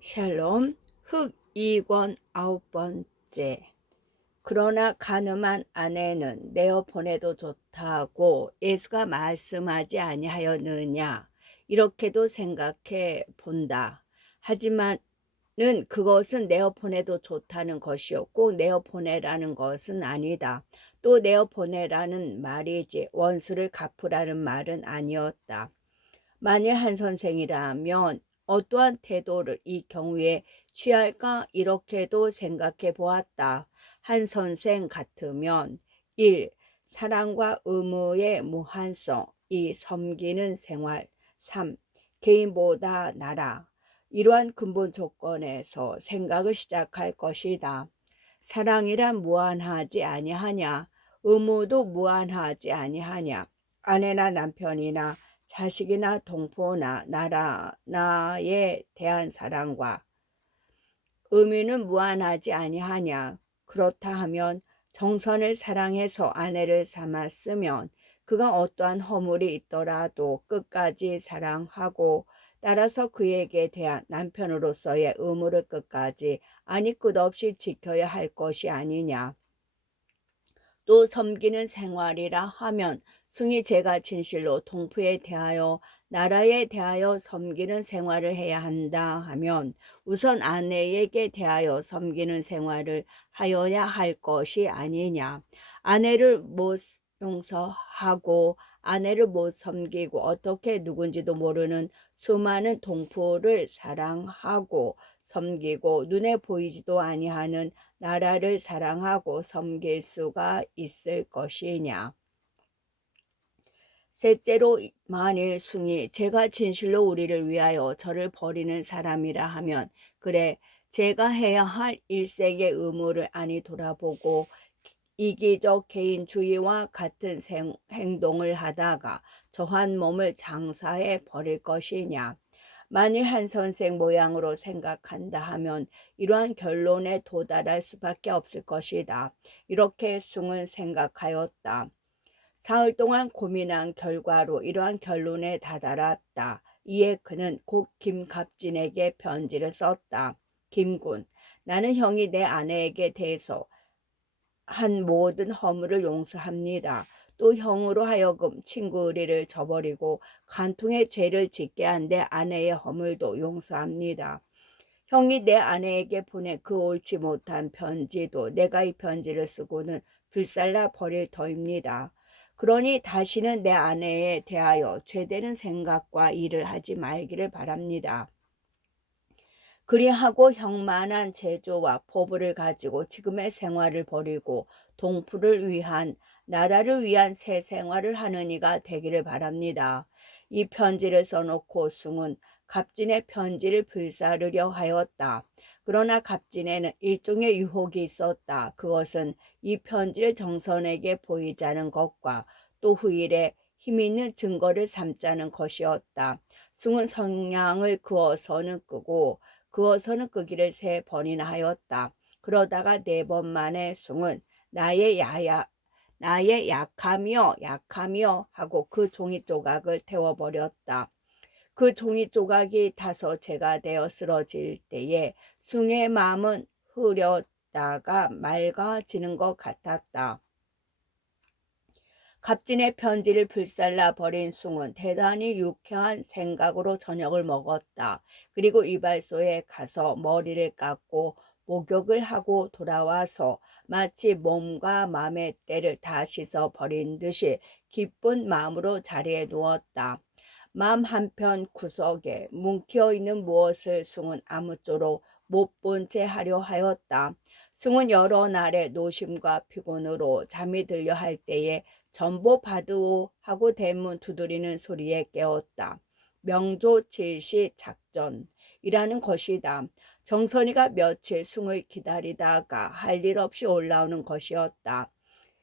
샬롬. 흑이권 9번째. 그러나 가늠한 아내는 내어 보내도 좋다고 예수가 말씀하지 아니하였느냐, 이렇게도 생각해 본다. 하지만은 그것은 내어 보내도 좋다는 것이었고 내어 보내라는 것은 아니다. 또 내어 보내라는 말이지 원수를 갚으라는 말은 아니었다. 만일 한 선생이라면 어떠한 태도를 이 경우에 취할까, 이렇게도 생각해 보았다. 한 선생 같으면 1. 사랑과 의무의 무한성, 2. 섬기는 생활, 3. 개인보다 나라. 이러한 근본 조건에서 생각을 시작할 것이다. 사랑이란 무한하지 아니하냐, 의무도 무한하지 아니하냐, 아내나 남편이나 자식이나 동포나 나라에 대한 사랑과 의미는 무한하지 아니하냐. 그렇다 하면 정선을 사랑해서 아내를 삼았으면 그가 어떠한 허물이 있더라도 끝까지 사랑하고, 따라서 그에게 대한 남편으로서의 의무를 끝까지 아니 끝없이 지켜야 할 것이 아니냐. 또 섬기는 생활이라 하면 숭이 제가 진실로 동포에 대하여 나라에 대하여 섬기는 생활을 해야 한다 하면 우선 아내에게 대하여 섬기는 생활을 하여야 할 것이 아니냐. 아내를 못 용서하고 아내를 못 섬기고 어떻게 누군지도 모르는 수많은 동포를 사랑하고 섬기고 눈에 보이지도 아니하는 나라를 사랑하고 섬길 수가 있을 것이냐. 셋째로, 만일 숭이 제가 진실로 우리를 위하여 저를 버리는 사람이라 하면 그래, 제가 해야 할 일생의 의무를 아니 돌아보고 이기적 개인주의와 같은 행동을 하다가 저한 몸을 장사해 버릴 것이냐. 만일 한 선생 모양으로 생각한다 하면 이러한 결론에 도달할 수밖에 없을 것이다. 이렇게 숭은 생각하였다. 사흘 동안 고민한 결과로 이러한 결론에 다다랐다. 이에 그는 곧 김갑진에게 편지를 썼다. 김군, 나는 형이 내 아내에게 대해서 한 모든 허물을 용서합니다. 또 형으로 하여금 친구 의리를 저버리고 간통의 죄를 짓게 한 내 아내의 허물도 용서합니다. 형이 내 아내에게 보낸 그 옳지 못한 편지도 내가 이 편지를 쓰고는 불살라 버릴 터입니다. 그러니 다시는 내 아내에 대하여 죄되는 생각과 일을 하지 말기를 바랍니다. 그리하고 형만한 재조와 포부를 가지고 지금의 생활을 버리고 동포를 위한, 나라를 위한 새 생활을 하는 이가 되기를 바랍니다. 이 편지를 써놓고 숭은 갑진의 편지를 불사르려 하였다. 그러나 갑진에는 일종의 유혹이 있었다. 그것은 이 편지를 정선에게 보이자는 것과 또 후일에 힘있는 증거를 삼자는 것이었다. 숭은 성냥을 그어서는 끄고 그어서는 끄기를 3번이나 하였다. 그러다가 4번 만에 숭은 나의 약하며 하고 그 종이 조각을 태워버렸다. 그 종이 조각이 다소재가 되어 쓰러질 때에 숭의 마음은 흐렸다가 맑아지는 것 같았다. 갑진의 편지를 불살라 버린 숭은 대단히 유쾌한 생각으로 저녁을 먹었다. 그리고 이발소에 가서 머리를 깎고 목욕을 하고 돌아와서 마치 몸과 마음의 때를 다 씻어 버린 듯이 기쁜 마음으로 자리에 누웠다. 마음 한편 구석에 뭉켜 있는 무엇을 숭은 아무쪼록 못 본 채 하려 하였다. 숭은 여러 날의 노심과 피곤으로 잠이 들려 할 때에 전보 받으오 하고 대문 두드리는 소리에 깨었다. 명조 칠시 작전이라는 것이다. 정선이가 며칠 숭을 기다리다가 할 일 없이 올라오는 것이었다.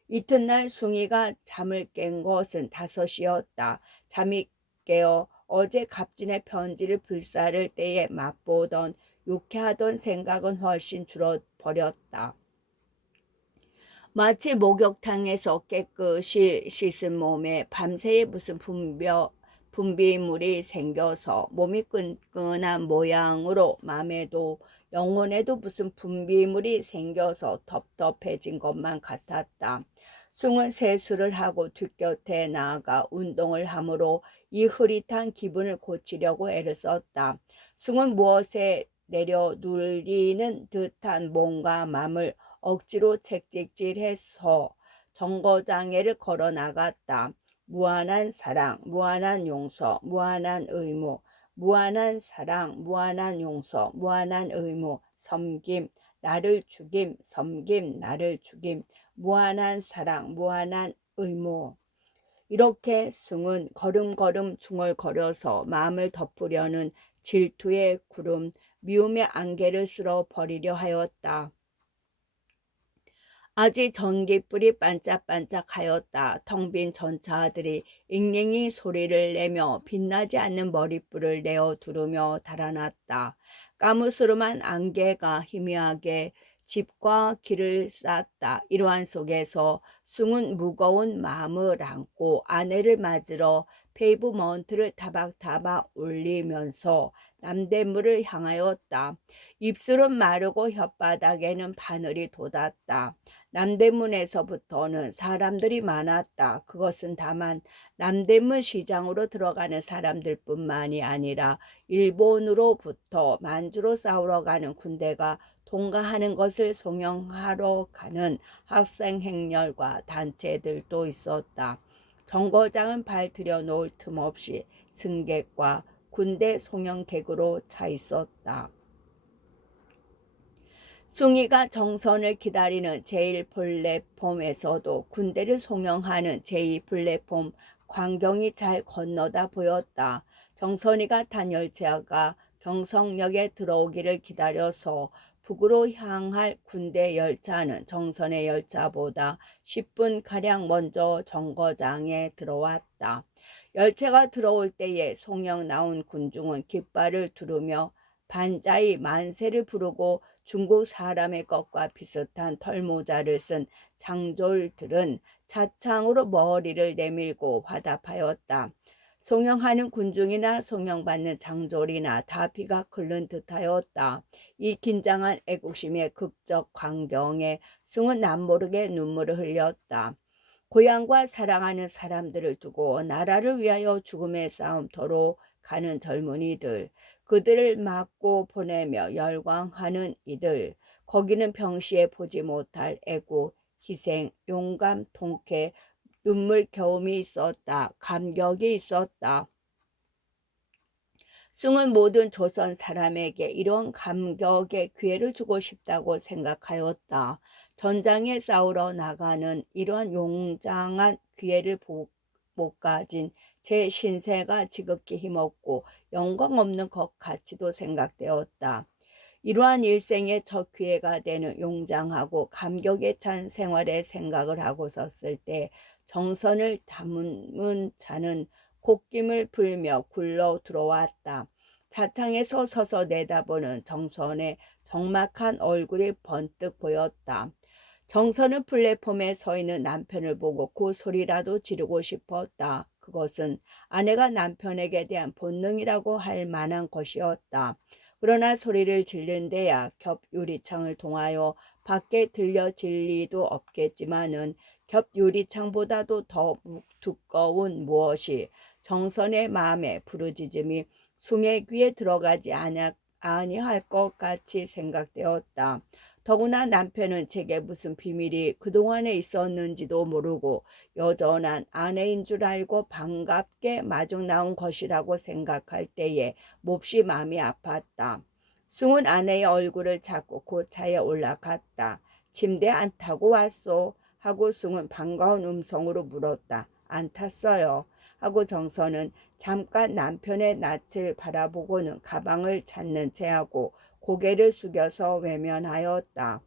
이튿날 숭이가 잠을 깬 것은 5시였다. 잠이 깨어 어제 갑진의 편지를 불사를 때에 맛보던 유쾌하던 생각은 훨씬 줄어버렸다. 마치 목욕탕에서 깨끗이 씻은 몸에 밤새에 무슨 분비물이 생겨서 몸이 끈끈한 모양으로 마음에도 영혼에도 무슨 분비물이 생겨서 텁텁해진 것만 같았다. 숭은 세수를 하고 뒷곁에 나아가 운동을 하므로 이 흐릿한 기분을 고치려고 애를 썼다. 숭은 무엇에 내려눌리는 듯한 뭔가 맘을 억지로 책찍질해서 정거장애를 걸어 나갔다. 무한한 사랑, 무한한 용서, 무한한 의무, 무한한 사랑, 무한한 용서, 무한한 의무, 섬김, 나를 죽임, 섬김, 나를 죽임, 무한한 사랑, 무한한 의무. 이렇게 숭은 걸음걸음 중얼거려서 마음을 덮으려는 질투의 구름, 미움의 안개를 쓸어 버리려 하였다. 아직 전깃불이 반짝반짝하였다. 텅 빈 전차들이 잉잉이 소리를 내며 빛나지 않는 머릿불을 내어 두르며 달아났다. 까무스름한 안개가 희미하게 집과 길을 쌌다. 이러한 속에서 숭은 무거운 마음을 안고 아내를 맞으러 페이브먼트를 타박타박 올리면서 남대문을 향하였다. 입술은 마르고 혓바닥에는 바늘이 돋았다. 남대문에서부터는 사람들이 많았다. 그것은 다만 남대문 시장으로 들어가는 사람들뿐만이 아니라 일본으로부터 만주로 싸우러 가는 군대가 통과하는 것을 송영하러 가는 학생 행렬과 단체들도 있었다. 정거장은 발 들여놓을 틈 없이 승객과 군대 송영객으로 차 있었다. 숭이가 정선을 기다리는 제1플랫폼에서도 군대를 송영하는 제2플랫폼 광경이 잘 건너다 보였다. 정선이가 탄 열차가 경성역에 들어오기를 기다려서 북으로 향할 군대 열차는 정선의 열차보다 10분가량 먼저 정거장에 들어왔다. 열차가 들어올 때에 송영 나온 군중은 깃발을 두르며 반자의 만세를 부르고 중국 사람의 것과 비슷한 털모자를 쓴 장졸들은 차창으로 머리를 내밀고 화답하였다. 송영하는 군중이나 송영받는 장졸이나 다 피가 끓는 듯하였다. 이 긴장한 애국심의 극적 광경에 숭은 남모르게 눈물을 흘렸다. 고향과 사랑하는 사람들을 두고 나라를 위하여 죽음의 싸움터로 가는 젊은이들, 그들을 맞고 보내며 열광하는 이들, 거기는 평시에 보지 못할 애국, 희생, 용감, 통쾌, 눈물 겨움이 있었다. 감격이 있었다. 숭은 모든 조선 사람에게 이런 감격의 기회를 주고 싶다고 생각하였다. 전장에 싸우러 나가는 이러한 용장한 기회를 못 가진 제 신세가 지극히 힘없고 영광 없는 것 같이도 생각되었다. 이러한 일생의 첫 기회가 되는 용장하고 감격에 찬 생활의 생각을 하고 섰을 때 정선을 담은 차는 콧김을 불며 굴러 들어왔다. 차창에서 서서 내다보는 정선의 적막한 얼굴이 번뜩 보였다. 정선은 플랫폼에 서 있는 남편을 보고 그 소리라도 지르고 싶었다. 그것은 아내가 남편에게 대한 본능이라고 할 만한 것이었다. 그러나 소리를 지른 데야 겹 유리창을 통하여 밖에 들려질 리도 없겠지만은 겹 유리창보다도 더 두꺼운 무엇이 정선의 마음에 부르짖음이 숭의 귀에 들어가지 아니할 것 같이 생각되었다. 더구나 남편은 제게 무슨 비밀이 그동안에 있었는지도 모르고 여전한 아내인 줄 알고 반갑게 마중 나온 것이라고 생각할 때에 몹시 마음이 아팠다. 숭은 아내의 얼굴을 잡고 고차에 올라갔다. 침대 안 타고 왔소? 하고 숭은 반가운 음성으로 물었다. 안 탔어요. 하고 정선은 잠깐 남편의 낯을 바라보고는 가방을 찾는 체하고 고개를 숙여서 외면하였다.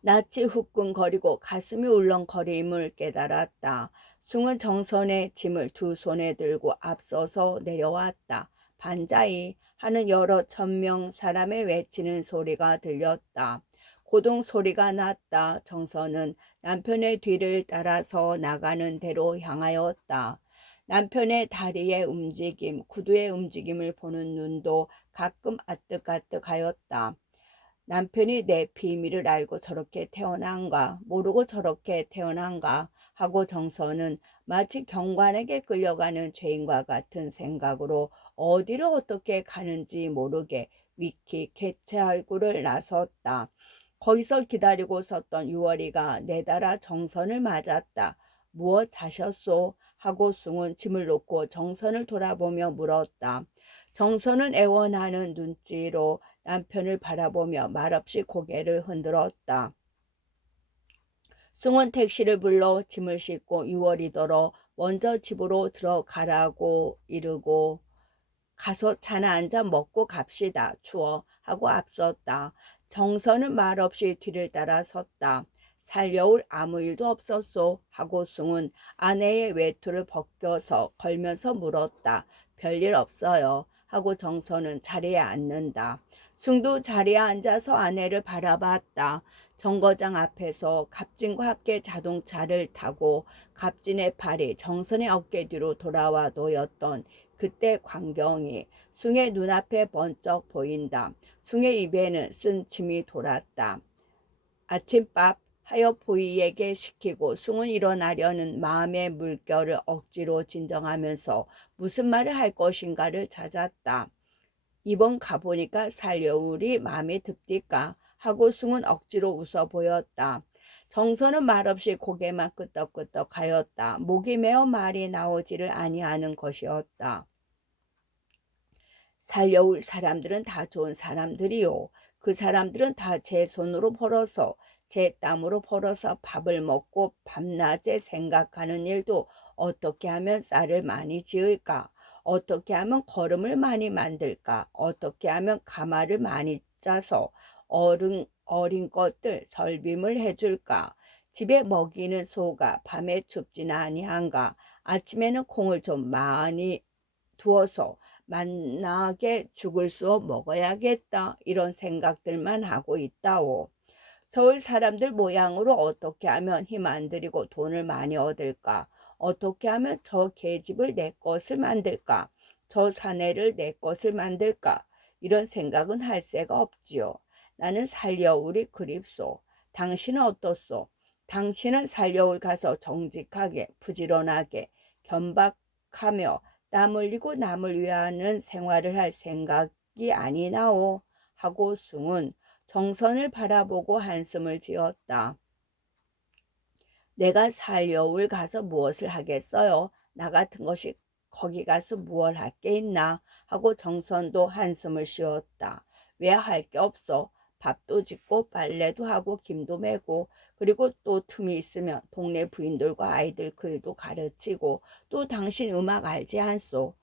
낯이 후끈거리고 가슴이 울렁거림을 깨달았다. 숭은 정선의 짐을 두 손에 들고 앞서서 내려왔다. 반자이 하는 여러 천명 사람의 외치는 소리가 들렸다. 고동 소리가 났다. 정선은 남편의 뒤를 따라서 나가는 대로 향하였다. 남편의 다리의 움직임, 구두의 움직임을 보는 눈도 가끔 아뜩아뜩하였다. 남편이 내 비밀을 알고 저렇게 태어난가, 모르고 저렇게 태어난가 하고 정서는 마치 경관에게 끌려가는 죄인과 같은 생각으로 어디로 어떻게 가는지 모르게 위키 개체 얼굴을 나섰다. 거기서 기다리고 섰던 유월이가 내달아 정선을 맞았다. 무엇 사셨소? 하고 숭은 짐을 놓고 정선을 돌아보며 물었다. 정선은 애원하는 눈치로 남편을 바라보며 말없이 고개를 흔들었다. 숭은 택시를 불러 짐을 싣고 유월이더러 먼저 집으로 들어가라고 이르고 가서 차나 한잔 먹고 갑시다. 추워 하고 앞섰다. 정선은 말없이 뒤를 따라 섰다. 살려올 아무 일도 없었소 하고 숭은 아내의 외투를 벗겨서 걸면서 물었다. 별일 없어요 하고 정선은 자리에 앉는다. 숭도 자리에 앉아서 아내를 바라봤다. 정거장 앞에서 갑진과 함께 자동차를 타고 갑진의 팔이 정선의 어깨 뒤로 돌아와 놓였던 그때 광경이 숭의 눈앞에 번쩍 보인다. 숭의 입에는 쓴 침이 돌았다. 아침밥 하여 보이에게 시키고 숭은 일어나려는 마음의 물결을 억지로 진정하면서 무슨 말을 할 것인가를 찾았다. 이번 가보니까 살려울이 마음에 듭디까 하고 숭은 억지로 웃어 보였다. 정선은 말없이 고개만 끄덕끄덕 하였다. 목이 메어 말이 나오지를 아니하는 것이었다. 살려올 사람들은 다 좋은 사람들이요. 그 사람들은 다 제 손으로 벌어서 제 땀으로 벌어서 밥을 먹고 밤낮에 생각하는 일도 어떻게 하면 쌀을 많이 지을까? 어떻게 하면 거름을 많이 만들까? 어떻게 하면 가마를 많이 짜서 어린 것들 설빔을 해줄까? 집에 먹이는 소가 밤에 춥지는 아니한가? 아침에는 콩을 좀 많이 두어서 만나게 죽을 수 먹어야겠다 이런 생각들만 하고 있다오. 서울 사람들 모양으로 어떻게 하면 힘 안 들이고 돈을 많이 얻을까? 어떻게 하면 저 계집을 내 것을 만들까? 저 사내를 내 것을 만들까? 이런 생각은 할 새가 없지요. 나는 살려울이 그립소. 당신은 어떻소? 당신은 살려울 가서 정직하게 부지런하게 견박하며 땀 흘리고 남을 위하는 생활을 할 생각이 아니나오 하고 숭은 정선을 바라보고 한숨을 지었다. 내가 살려울 가서 무엇을 하겠어요? 나 같은 것이 거기 가서 무얼 할 게 있나? 하고 정선도 한숨을 쉬었다. 왜 할 게 없어? 밥도 짓고 빨래도 하고 김도 매고 그리고 또 틈이 있으면 동네 부인들과 아이들 글도 가르치고 또 당신 음악 알지 않소?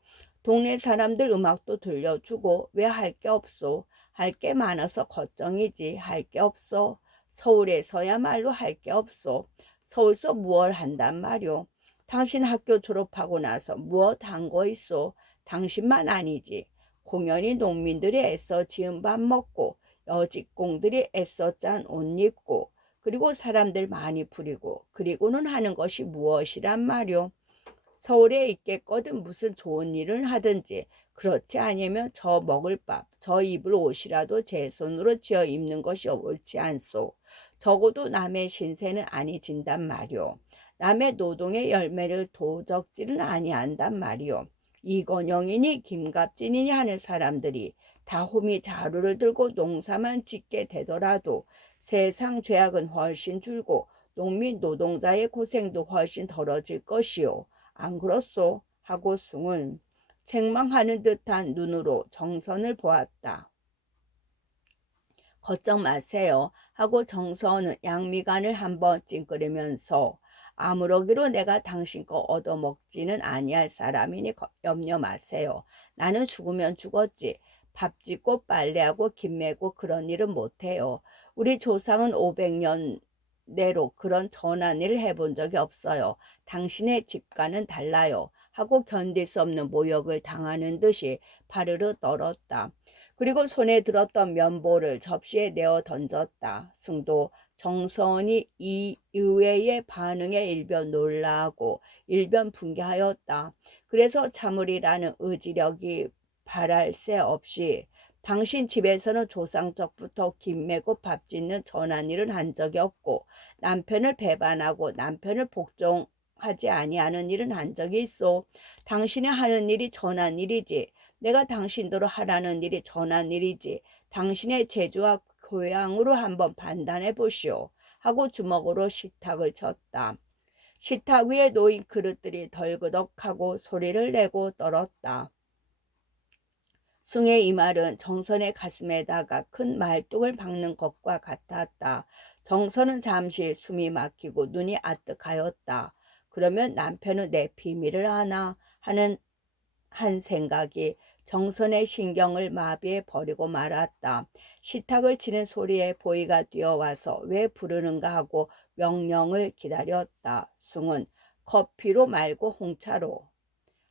동네 사람들 음악도 들려주고 왜 할 게 없소? 할 게 많아서 걱정이지 할 게 없어. 서울에서야말로 할 게 없어. 서울서 무얼 한단 말이오. 당신 학교 졸업하고 나서 무엇 한 거 있어? 당신만 아니지. 공연히 농민들이 애써 지은 밥 먹고 여직공들이 애써 짠 옷 입고 그리고 사람들 많이 부리고 그리고는 하는 것이 무엇이란 말이오. 서울에 있겠거든 무슨 좋은 일을 하든지 그렇지 아니면 저 먹을 밥, 저 입을 옷이라도 제 손으로 지어 입는 것이 옳지 않소. 적어도 남의 신세는 아니진단 말이오. 남의 노동의 열매를 도적질은 아니한단 말이오. 이건영이니 김갑진이니 하는 사람들이 다 홈이 자루를 들고 농사만 짓게 되더라도 세상 죄악은 훨씬 줄고 농민 노동자의 고생도 훨씬 덜어질 것이오. 안 그렇소? 하고 숭은 책망하는 듯한 눈으로 정선을 보았다. 걱정 마세요. 하고 정선은 양미간을 한번 찡그리면서 아무러기로 내가 당신 거 얻어먹지는 아니할 사람이니 염려 마세요. 나는 죽으면 죽었지. 밥 짓고 빨래하고 김 매고 그런 일은 못해요. 우리 조상은 500년 내로 그런 전한 일을 해본 적이 없어요. 당신의 집과는 달라요. 하고 견딜 수 없는 모욕을 당하는 듯이 바르르 떨었다. 그리고 손에 들었던 면보를 접시에 내어 던졌다. 숭도 정선이 이 의외의 반응에 일변 놀라고 일변 분개하였다. 그래서 참으리라는 의지력이 바랄 새 없이 당신 집에서는 조상적부터 김 매고 밥 짓는 전한 일은 한 적이 없고 남편을 배반하고 남편을 복종하지 아니하는 일은 한 적이 있어. 당신이 하는 일이 전한 일이지. 내가 당신도로 하라는 일이 전한 일이지. 당신의 재주와 교양으로 한번 판단해 보시오. 하고 주먹으로 식탁을 쳤다. 식탁 위에 놓인 그릇들이 덜그덕하고 소리를 내고 떨었다. 숭의 이 말은 정선의 가슴에다가 큰 말뚝을 박는 것과 같았다. 정선은 잠시 숨이 막히고 눈이 아뜩하였다. 그러면 남편은 내 비밀을 아나 하는 한 생각이 정선의 신경을 마비해 버리고 말았다. 식탁을 치는 소리에 보이가 뛰어와서 왜 부르는가 하고 명령을 기다렸다. 숭은 커피로 말고 홍차로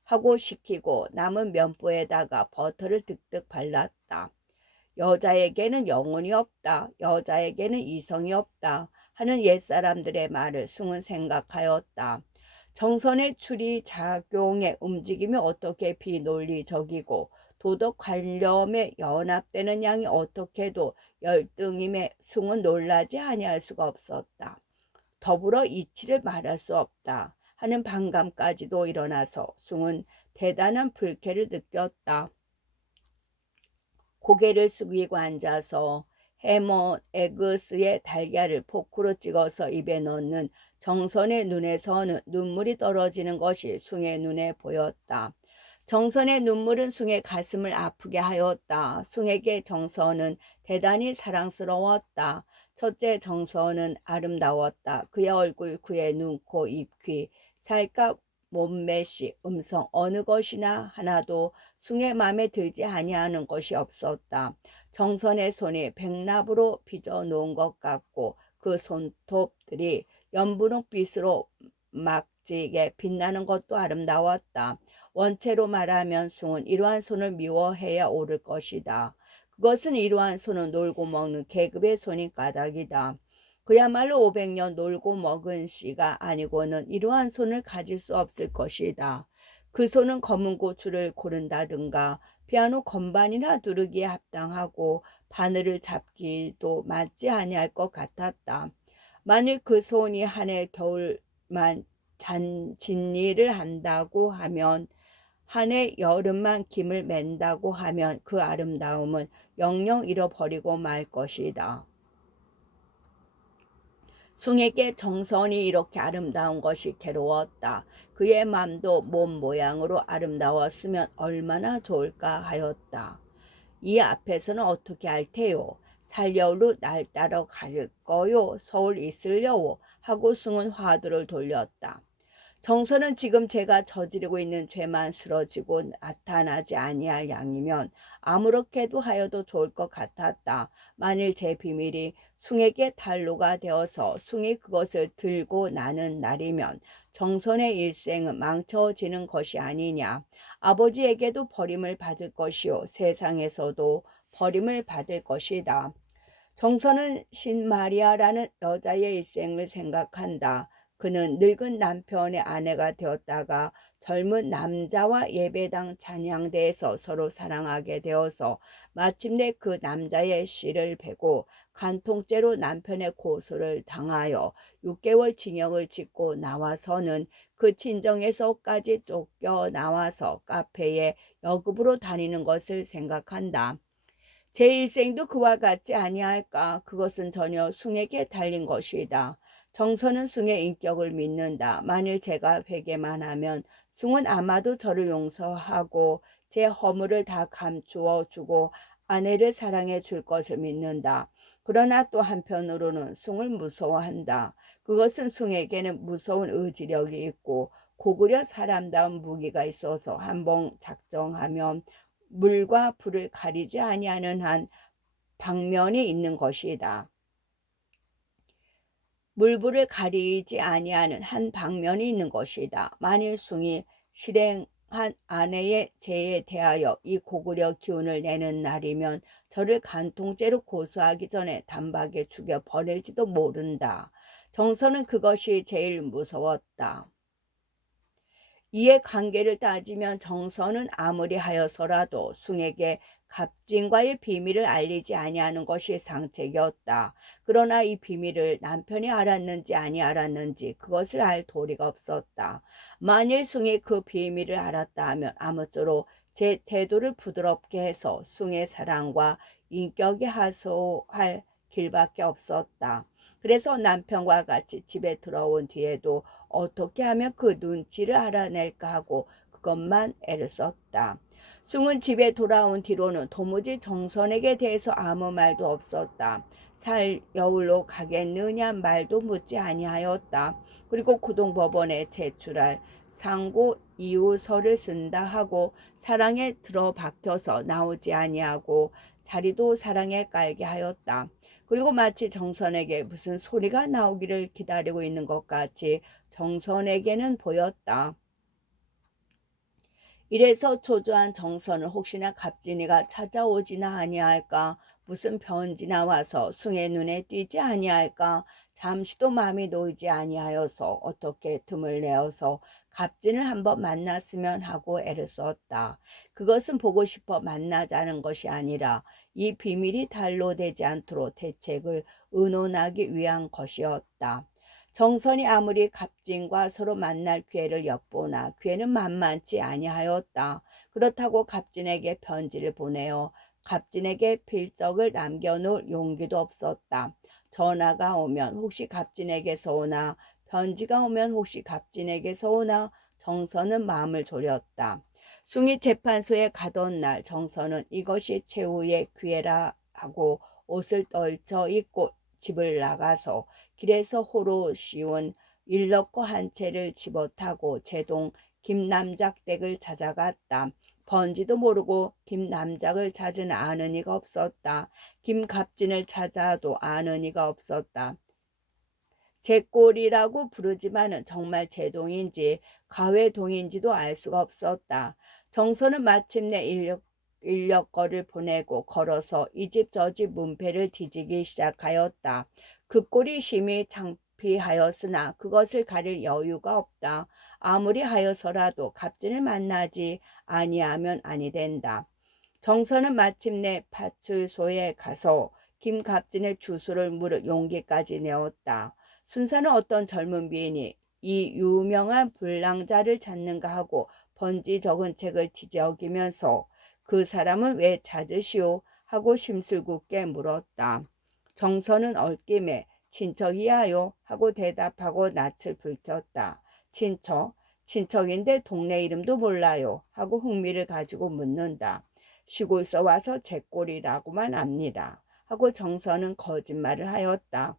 하고 시키고 남은 면보에다가 버터를 득득 발랐다. 여자에게는 영혼이 없다. 여자에게는 이성이 없다. 하는 옛사람들의 말을 숭은 생각하였다. 정선의 추리 작용의 움직임이 어떻게 비논리적이고 도덕 관념에 연합되는 양이 어떻게도 열등임에 숭은 놀라지 아니할 수가 없었다. 더불어 이치를 말할 수 없다 하는 반감까지도 일어나서 숭은 대단한 불쾌를 느꼈다. 고개를 숙이고 앉아서 해머 에그스의 달걀을 포크로 찍어서 입에 넣는 정선의 눈에서는 눈물이 떨어지는 것이 숭의 눈에 보였다. 정선의 눈물은 숭의 가슴을 아프게 하였다. 숭에게 정선은 대단히 사랑스러웠다. 첫째, 정선은 아름다웠다. 그의 얼굴, 그의 눈, 코, 입, 귀, 살갗, 몸매시, 음성 어느 것이나 하나도 숭의 마음에 들지 아니하는 것이 없었다. 정선의 손이 백납으로 빚어 놓은 것 같고 그 손톱들이 연분홍빛으로 막지게 빛나는 것도 아름다웠다. 원체로 말하면 숭은 이러한 손을 미워해야 옳을 것이다. 그것은 이러한 손은 놀고 먹는 계급의 손이 까닭이다. 그야말로 500년 놀고 먹은 씨가 아니고는 이러한 손을 가질 수 없을 것이다. 그 손은 검은 고추를 고른다든가 피아노 건반이나 누르기에 합당하고 바늘을 잡기도 맞지 아니할 것 같았다. 만일 그 손이 한 해 겨울만 진일을 한다고 하면 한 해 여름만 김을 맨다고 하면 그 아름다움은 영영 잃어버리고 말 것이다. 숭에게 정선이 이렇게 아름다운 것이 괴로웠다. 그의 맘도 몸 모양으로 아름다웠으면 얼마나 좋을까 하였다. 이 앞에서는 어떻게 할 테요? 살려로 날 따러 갈 거요? 서울 있을려고? 하고 숭은 화두를 돌렸다. 정서는 지금 제가 저지르고 있는 죄만 쓰러지고 나타나지 아니할 양이면 아무렇게도 하여도 좋을 것 같았다. 만일 제 비밀이 숭에게 단로가 되어서 숭이 그것을 들고 나는 날이면 정선의 일생은 망쳐지는 것이 아니냐. 아버지에게도 버림을 받을 것이요 세상에서도 버림을 받을 것이다. 정선은 신마리아라는 여자의 일생을 생각한다. 그는 늙은 남편의 아내가 되었다가 젊은 남자와 예배당 찬양대에서 서로 사랑하게 되어서 마침내 그 남자의 씨를 베고 간통죄로 남편의 고소를 당하여 6개월 징역을 짓고 나와서는 그 친정에서까지 쫓겨나와서 카페에 여급으로 다니는 것을 생각한다. 제 일생도 그와 같지 아니할까. 그것은 전혀 숭에게 달린 것이다. 정서는 숭의 인격을 믿는다. 만일 제가 회개만 하면 숭은 아마도 저를 용서하고 제 허물을 다 감추어 주고 아내를 사랑해 줄 것을 믿는다. 그러나 또 한편으로는 숭을 무서워한다. 그것은 숭에게는 무서운 의지력이 있고 고구려 사람다운 무기가 있어서 한번 작정하면 물과 불을 가리지 아니하는 한 방면이 있는 것이다. 물불을 가리지 아니하는 한 방면이 있는 것이다. 만일 숭이 실행을 아내의 죄에 대하여 이 고구려 기운을 내는 날이면 저를 간통죄로 고소하기 전에 단박에 죽여 버릴지도 모른다. 정서는 그것이 제일 무서웠다. 이에 관계를 따지면 정서는 아무리 하여서라도 숭에게 갑진과의 비밀을 알리지 아니하는 것이 상책이었다. 그러나 이 비밀을 남편이 알았는지 아니 알았는지 그것을 알 도리가 없었다. 만일 숭이 그 비밀을 알았다 하면 아무쪼록 제 태도를 부드럽게 해서 숭의 사랑과 인격에 하소할 길밖에 없었다. 그래서 남편과 같이 집에 들어온 뒤에도 어떻게 하면 그 눈치를 알아낼까 하고 그것만 애를 썼다. 숭은 집에 돌아온 뒤로는 도무지 정선에게 대해서 아무 말도 없었다. 살 여울로 가겠느냐 말도 묻지 아니하였다. 그리고 고등법원에 제출할 상고 이유서를 쓴다 하고 사랑에 들어박혀서 나오지 아니하고 자리도 사랑에 깔게 하였다. 그리고 마치 정선에게 무슨 소리가 나오기를 기다리고 있는 것 같이 정선에게는 보였다. 이래서 초조한 정선을 혹시나 갑진이가 찾아오지나 아니할까, 무슨 변지나 와서 숭의 눈에 띄지 아니할까, 잠시도 마음이 놓이지 아니하여서 어떻게 틈을 내어서 갑진을 한번 만났으면 하고 애를 썼다. 그것은 보고 싶어 만나자는 것이 아니라 이 비밀이 단로되지 않도록 대책을 의논하기 위한 것이었다. 정선이 아무리 갑진과 서로 만날 기회를 엿보나 기회는 만만치 아니하였다. 그렇다고 갑진에게 편지를 보내어 갑진에게 필적을 남겨놓을 용기도 없었다. 전화가 오면 혹시 갑진에게서 오나 편지가 오면 혹시 갑진에게서 오나 정선은 마음을 졸였다. 숭이 재판소에 가던 날 정선은 이것이 최후의 기회라 하고 옷을 떨쳐 입고 집을 나가서 길에서 호로 씌운 일러거 한 채를 집어타고 제동 김남작댁을 찾아갔다. 번지도 모르고 김남작을 찾은 아는 이가 없었다. 김갑진을 찾아도 아는 이가 없었다. 제 꼴이라고 부르지만은 정말 제동인지 가회동인지도 알 수가 없었다. 정선은 마침내 인력거를 보내고 걸어서 이 집 저 집 문패를 뒤지기 시작하였다. 그 꼴이 심히 창피하였으나 그것을 가릴 여유가 없다. 아무리 하여서라도 갑진을 만나지 아니하면 아니 된다. 정선은 마침내 파출소에 가서 김갑진의 주소를 물을 용기까지 내었다. 순사는 어떤 젊은 미인이 이 유명한 불량자를 찾는가 하고 번지 적은 책을 뒤적이면서 그 사람은 왜 찾으시오? 하고 심술궂게 물었다. 정선은 얽김에 친척이야요 하고 대답하고 낯을 붉혔다. 친척? 친척인데 동네 이름도 몰라요 하고 흥미를 가지고 묻는다. 시골서 와서 제 꼴이라고만 압니다 하고 정선은 거짓말을 하였다.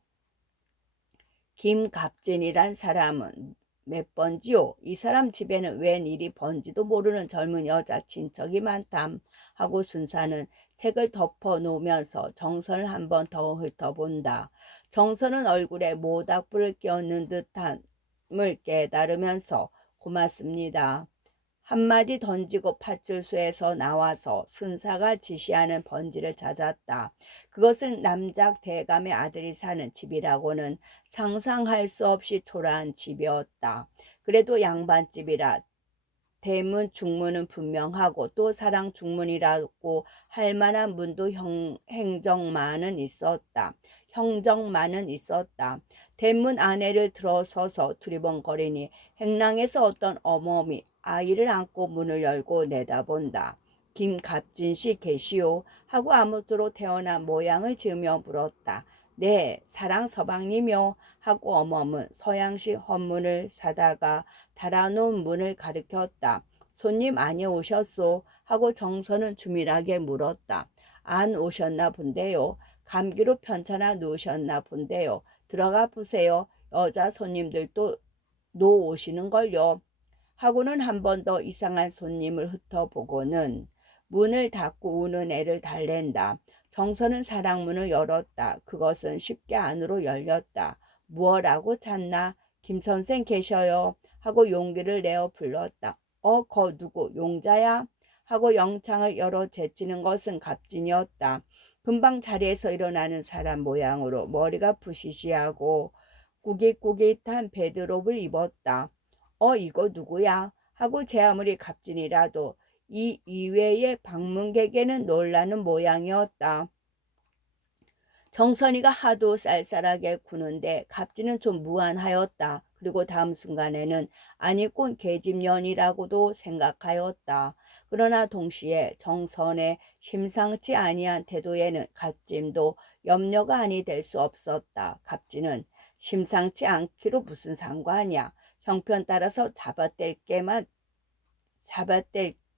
김갑진이란 사람은 몇 번지요? 이 사람 집에는 웬 일이 번지도 모르는 젊은 여자 친척이 많담 하고 순사는 책을 덮어 놓으면서 정선을 한 번 더 훑어본다. 정선은 얼굴에 모닥불을 끼얹는 듯함을 깨달으면서 고맙습니다. 한마디 던지고 파출소에서 나와서 순사가 지시하는 번지를 찾았다. 그것은 남작 대감의 아들이 사는 집이라고는 상상할 수 없이 초라한 집이었다. 그래도 양반집이라 대문 중문은 분명하고 또 사랑 중문이라고 할 만한 문도 행정만은 있었다. 형정만은 있었다. 대문 안에를 들어서서 두리번거리니 행랑에서 어떤 어머니 아이를 안고 문을 열고 내다본다. 김갑진 씨 계시오? 하고 아무쪼록 태어난 모양을 지으며 물었다. 네, 사랑 서방님이요. 하고 어멈은 서양식 헌문을 사다가 달아놓은 문을 가리켰다. 손님 아니 오셨소? 하고 정선은 주밀하게 물었다. 안 오셨나 본데요. 감기로 편찮아 누우셨나 본데요. 들어가 보세요. 여자 손님들도 오시는걸요. 하고는 한 번 더 이상한 손님을 흩어보고는 문을 닫고 우는 애를 달랜다. 정선은 사랑문을 열었다. 그것은 쉽게 안으로 열렸다. 무엇라고 찾나? 김선생 계셔요. 하고 용기를 내어 불렀다. 거 누구 용자야? 하고 영창을 열어 제치는 것은 갑진이었다. 금방 자리에서 일어나는 사람 모양으로 머리가 부시시하고 꾸깃꾸깃한 베드롭을 입었다. 이거 누구야? 하고 제 아무리 갑진이라도 이 이외의 방문객에는 놀라는 모양이었다. 정선이가 하도 쌀쌀하게 구는데 갑진은 좀 무안하였다. 그리고 다음 순간에는 아니 꼰 계집년이라고도 생각하였다. 그러나 동시에 정선의 심상치 아니한 태도에는 갑진도 염려가 아니 될 수 없었다. 갑진은 심상치 않기로 무슨 상관이야. 형편 따라서 잡아뗄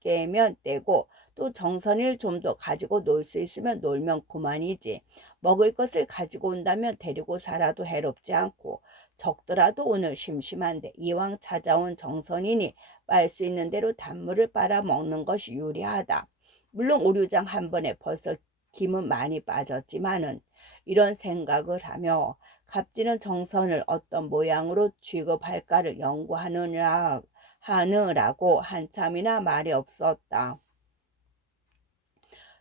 게면 떼고 또 정선이를 좀 더 가지고 놀 수 있으면 놀면 그만이지. 먹을 것을 가지고 온다면 데리고 살아도 해롭지 않고 적더라도 오늘 심심한데 이왕 찾아온 정선이니 빨 수 있는 대로 단물을 빨아 먹는 것이 유리하다. 물론 오류장 한 번에 벌써 김은 많이 빠졌지만은 이런 생각을 하며 갑진은 정선을 어떤 모양으로 취급할까를 하느라고 한참이나 말이 없었다.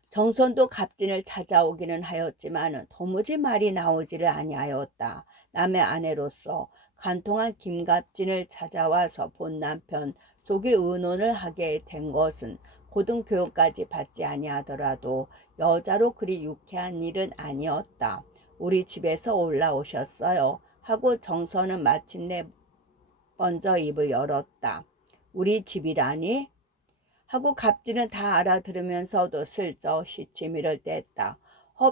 정선도 갑진을 찾아오기는 하였지만 도무지 말이 나오지를 아니하였다. 남의 아내로서 간통한 김갑진을 찾아와서 본 남편 속일 의논을 하게 된 것은 고등교육까지 받지 아니하더라도 여자로 그리 유쾌한 일은 아니었다. 우리 집에서 올라오셨어요. 하고 정선은 마침내 먼저 입을 열었다. 우리 집이라니? 하고 갑진은 다 알아들으면서도 슬쩍 시치미를 뗐다.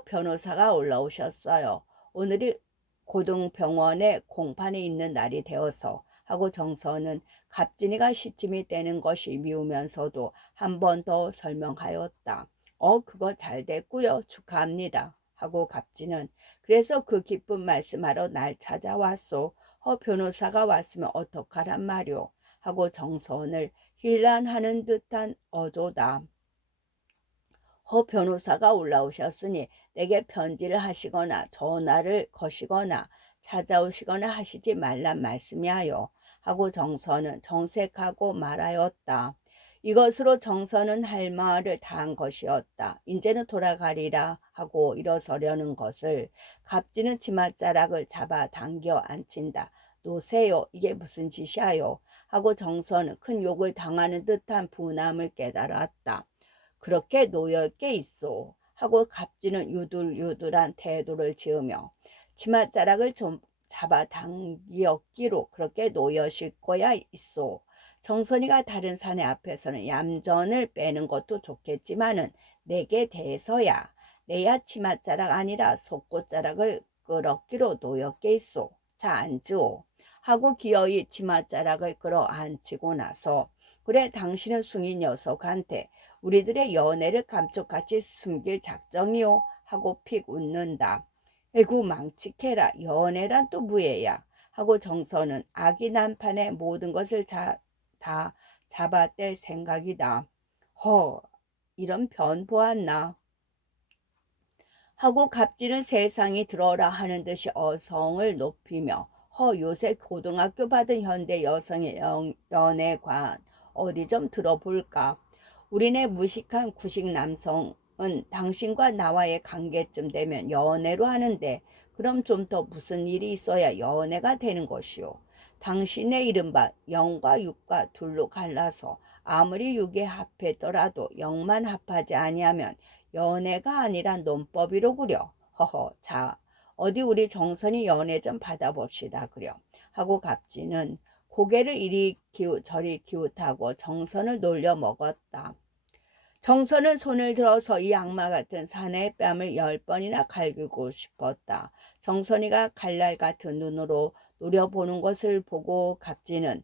변호사가 올라오셨어요. 오늘이 고등병원에 공판이 있는 날이 되어서 하고 정선은 갑진이가 시침이 떼는 것이 미우면서도 한 번 더 설명하였다. 그거 잘 됐고요. 축하합니다. 하고 갑진은 그래서 그 기쁜 말씀하러 날 찾아왔소. 변호사가 왔으면 어떡하란 말요. 하고 정선을 힐난하는 듯한 어조다. 변호사가 올라오셨으니 내게 편지를 하시거나 전화를 거시거나 찾아오시거나 하시지 말란 말씀이하여 하고 정선은 정색하고 말하였다. 이것으로 정선은 할 말을 다 한 것이었다. 이제는 돌아가리라 하고 일어서려는 것을 갑진은 치맛자락을 잡아 당겨 앉힌다. 노세요. 이게 무슨 짓이야요. 하고 정선은 큰 욕을 당하는 듯한 분함을 깨달았다. 그렇게 노열 게 있어. 하고 갑진은 유들유들한 태도를 지으며 치맛자락을 좀 잡아 당기었기로 그렇게 노여실 거야 있어. 정선이가 다른 사내 앞에서는 얌전을 빼는 것도 좋겠지만은 내게 대해서야 내야 치맛자락 아니라 속꽃자락을 끌었기로 노였게 있어. 자 앉으오. 하고 기어이 치맛자락을 끌어 앉히고 나서 그래 당신은 숭이 녀석한테 우리들의 연애를 감쪽같이 숨길 작정이요 하고 픽 웃는다. 에구 망치케라 연애란 또 무예야 하고 정선은 아기 난판의 모든 것을 다 잡아뗄 생각이다. 이런 변 보았나 하고 갑진은 세상이 들어라 하는 듯이 어성을 높이며 요새 고등학교 받은 현대 여성의 연애 관 어디 좀 들어볼까. 우리네 무식한 구식 남성은 당신과 나와의 관계쯤 되면 연애로 하는데 그럼 좀 더 무슨 일이 있어야 연애가 되는 것이오. 당신의 이른바 영과 육과 둘로 갈라서 아무리 육에 합했더라도 영만 합하지 아니하면 연애가 아니라 논법이로 그려. 자 어디 우리 정선이 연애 좀 받아봅시다 그려. 하고 갑진은 고개를 이리 저리 기웃하고 정선을 놀려 먹었다. 정선은 손을 들어서 이 악마 같은 사내의 뺨을 10번이나 갈기고 싶었다. 정선이가 칼날 같은 눈으로 노려보는 것을 보고 갑진은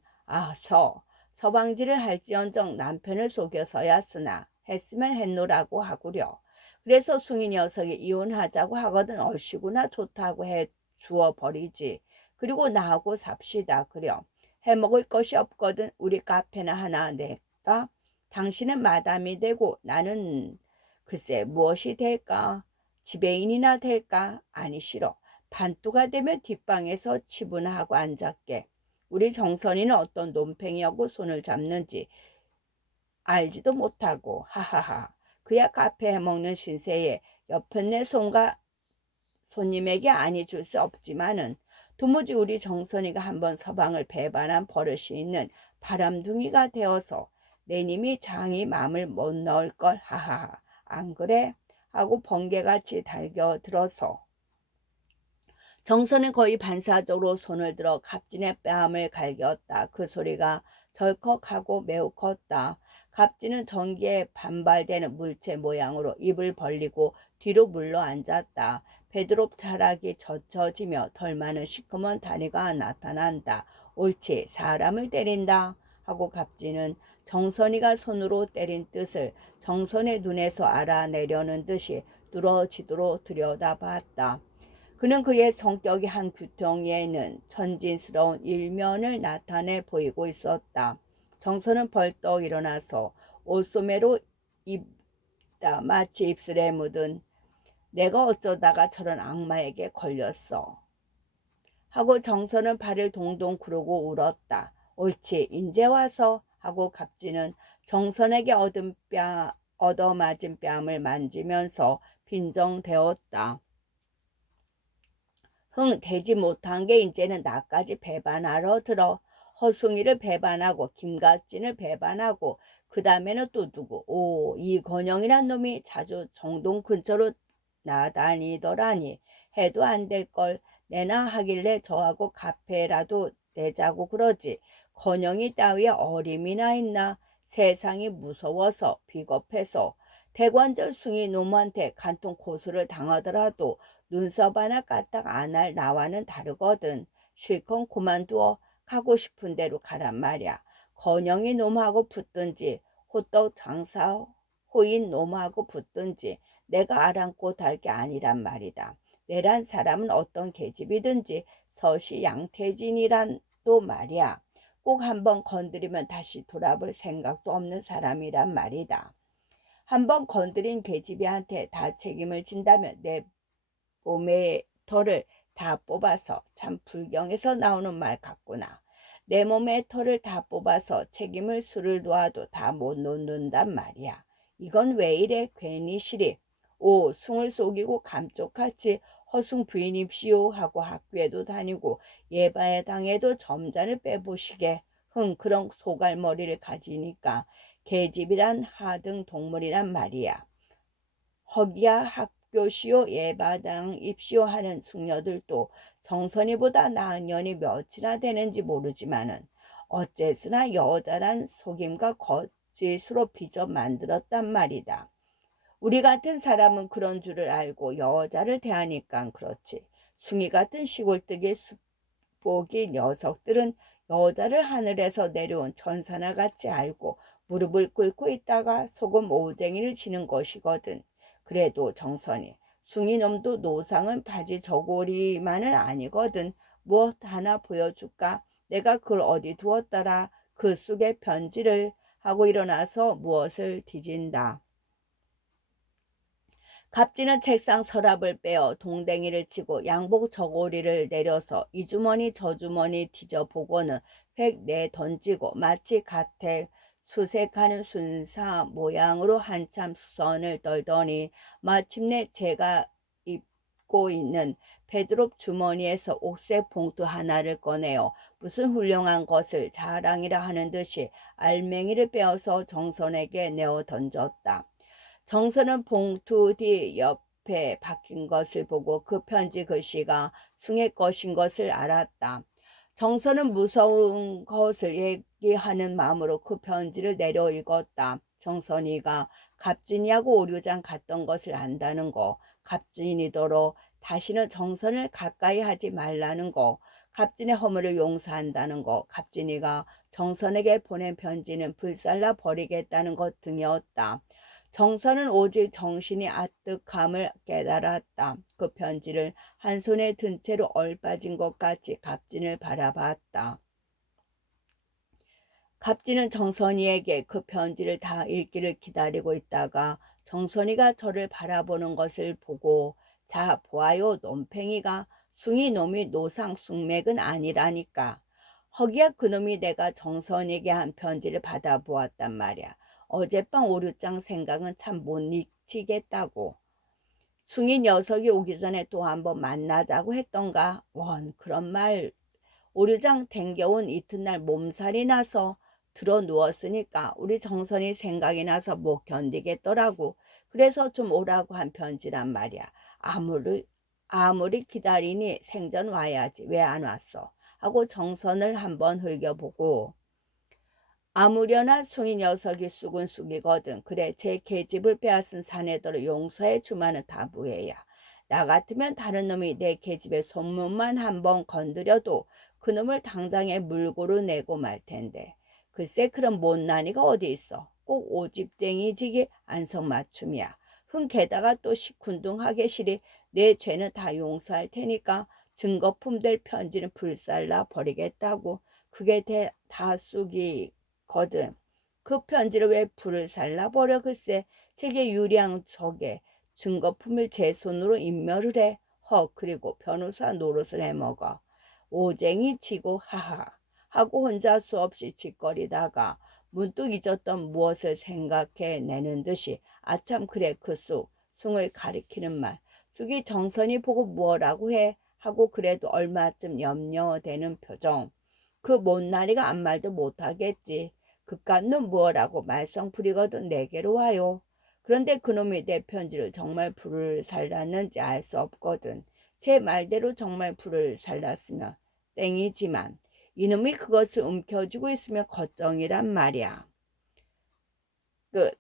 서방지를 할지언정 남편을 속여서야 쓰나 했으면 했노라고 하구려. 그래서 숭이 녀석이 이혼하자고 하거든 얼씨구나 좋다고 해 주어 버리지. 그리고 나하고 삽시다 그려. 해먹을 것이 없거든 우리 카페나 하나 낼까? 당신은 마담이 되고 나는 글쎄 무엇이 될까? 지배인이나 될까? 아니 싫어. 반뚜가 되면 뒷방에서 치부나 하고 앉았게. 우리 정선이는 어떤 논팽이하고 손을 잡는지 알지도 못하고 하하하. 그야 카페 해먹는 신세에 옆편네 손과 손님에게 아니 줄 수 없지만은 도무지 우리 정선이가 한번 서방을 배반한 버릇이 있는 바람둥이가 되어서 내님이 장이 마음을 못 넣을 걸 하하하. 안 그래? 하고 번개같이 달겨들어서 정선은 거의 반사적으로 손을 들어 갑진의 뺨을 갈겼다. 그 소리가 절컥하고 매우 컸다. 갑진은 전기에 반발되는 물체 모양으로 입을 벌리고 뒤로 물러 앉았다. 베드롭 자락이 젖혀지며 덜 많은 시커먼 다리가 나타난다. 옳지, 사람을 때린다. 하고 갑진은 정선이가 손으로 때린 뜻을 정선의 눈에서 알아내려는 듯이 뚫어지도록 들여다봤다. 그는 그의 성격이 한 규통에는 천진스러운 일면을 나타내 보이고 있었다. 정선은 벌떡 일어나서 옷소매로 입다. 마치 입술에 묻은 내가 어쩌다가 저런 악마에게 걸렸어. 하고 정선은 발을 동동 구르고 울었다. 옳지, 인제 와서. 하고 갑진은 정선에게 얻어맞은 뺨을 만지면서 빈정대었다. 흥, 되지 못한 게 이제는 나까지 배반하러 들어. 허숭이를 배반하고 김갑진을 배반하고 그 다음에는 또 누구? 오, 이건영이란 놈이 자주 정동 근처로 나다니더라니. 해도 안 될 걸 내나 하길래 저하고 카페라도 내자고 그러지. 건영이 따위에 어림이나 있나. 세상이 무서워서 비겁해서 대관절 숭이 놈한테 간통 고소를 당하더라도 눈썹 하나 까딱 안 할 나와는 다르거든. 실컷 그만두어 가고 싶은 대로 가란 말이야. 건영이 놈하고 붙든지 호떡 장사 호인 놈하고 붙든지 내가 아랑곳 할 게 아니란 말이다. 내란 사람은 어떤 계집이든지 서시 양태진이란 또 말이야. 꼭 한번 건드리면 다시 돌아볼 생각도 없는 사람이란 말이다. 한번 건드린 계집이한테 다 책임을 진다면 내 몸의 털을 다 뽑아서 참 불경에서 나오는 말 같구나. 내 몸의 털을 다 뽑아서 책임을 수를 놓아도 다 못 놓는단 말이야. 이건 왜 이래 괜히 시리. 오, 숭을 속이고 감쪽같이 허숭 부인입시오 하고 학교에도 다니고 예바에 당해도 점자를 빼보시게. 그런 소갈머리를 가지니까 계집이란 하등 동물이란 말이야. 허기야 학교시오 예바당 입시오 하는 숙녀들도 정선이보다 나은 년이 몇이나 되는지 모르지만은 어째서나 여자란 속임과 거짓으로 빚어 만들었단 말이다. 우리 같은 사람은 그런 줄을 알고 여자를 대하니까 그렇지. 숭이 같은 시골뜨기 숲보기 녀석들은 여자를 하늘에서 내려온 천사나 같이 알고 무릎을 꿇고 있다가 소금 오쟁이를 치는 것이거든. 그래도 정선이 숭이놈도 노상은 바지 저고리만은 아니거든. 무엇 하나 보여줄까? 내가 그걸 어디 두었더라. 그 속에 편지를. 하고 일어나서 무엇을 뒤진다. 갑진은 책상 서랍을 빼어 동댕이를 치고 양복 저고리를 내려서 이 주머니 저 주머니 뒤져보고는 획 내던지고 마치 가택 수색하는 순사 모양으로 한참 수선을 떨더니 마침내 제가 입고 있는 베드롭 주머니에서 옥색 봉투 하나를 꺼내어 무슨 훌륭한 것을 자랑이라 하는 듯이 알맹이를 빼어서 정선에게 내어 던졌다. 정선은 봉투 뒤 옆에 박힌 것을 보고 그 편지 글씨가 숭의 것인 것을 알았다. 정선은 무서운 것을 얘기하는 마음으로 그 편지를 내려 읽었다. 정선이가 갑진이하고 오류장 갔던 것을 안다는 거, 갑진이더러 다시는 정선을 가까이 하지 말라는 거, 갑진의 허물을 용서한다는 거, 갑진이가 정선에게 보낸 편지는 불살라 버리겠다는 것 등이었다. 정선은 오직 정신이 아득함을 깨달았다. 그 편지를 한 손에 든 채로 얼빠진 것 같이 갑진을 바라봤다. 갑진은 정선이에게 그 편지를 다 읽기를 기다리고 있다가 정선이가 저를 바라보는 것을 보고 자 보아요 놈팽이가 숭이 놈이 노상 숭맥은 아니라니까. 허기야 그놈이 내가 정선이에게 한 편지를 받아보았단 말이야. 어젯밤 오류장 생각은 참 못 잊히겠다고. 숭이 녀석이 오기 전에 또 한번 만나자고 했던가. 원 그런 말. 오류장 댕겨온 이튿날 몸살이 나서 들어 누웠으니까 우리 정선이 생각이 나서 못 견디겠더라고. 그래서 좀 오라고 한 편지란 말이야. 아무리 기다리니 생전 와야지. 왜 안 왔어? 하고 정선을 한번 흘겨보고, 아무려나 숭이 녀석이 쑥은 쑥이거든. 그래, 제 계집을 빼앗은 사내들을 용서해 주마는 다 무해야. 나 같으면 다른 놈이 내 계집의 손문만 한번 건드려도 그놈을 당장에 물고로 내고 말 텐데. 글쎄 그런 못난이가 어디 있어. 꼭 오집쟁이지기 안성맞춤이야. 게다가 또 시큰둥하게 시리 내 죄는 다 용서할 테니까 증거품 될 편지는 불살라 버리겠다고. 그게 다 쑥이 거든. 그 편지를 왜 불을 살라버려. 글쎄 제게 유리한 적에 증거품을 제 손으로 인멸을 해. 그리고 변호사 노릇을 해먹어. 오쟁이 치고 하하 하고 혼자 수없이 짓거리다가 문득 잊었던 무엇을 생각해 내는 듯이 아참 그래 그 숭을 가리키는 말. 쑥이 정선이 보고 뭐라고 해 하고 그래도 얼마쯤 염려되는 표정. 그 못난이가 아무 말도 못하겠지. 그깟 놈 뭐라고 말썽 부리거든 내게로 와요. 그런데 그놈이 내 편지를 정말 불을 살랐는지 알 수 없거든. 제 말대로 정말 불을 살랐으면 땡이지만 이놈이 그것을 움켜쥐고 있으면 걱정이란 말이야. 끝.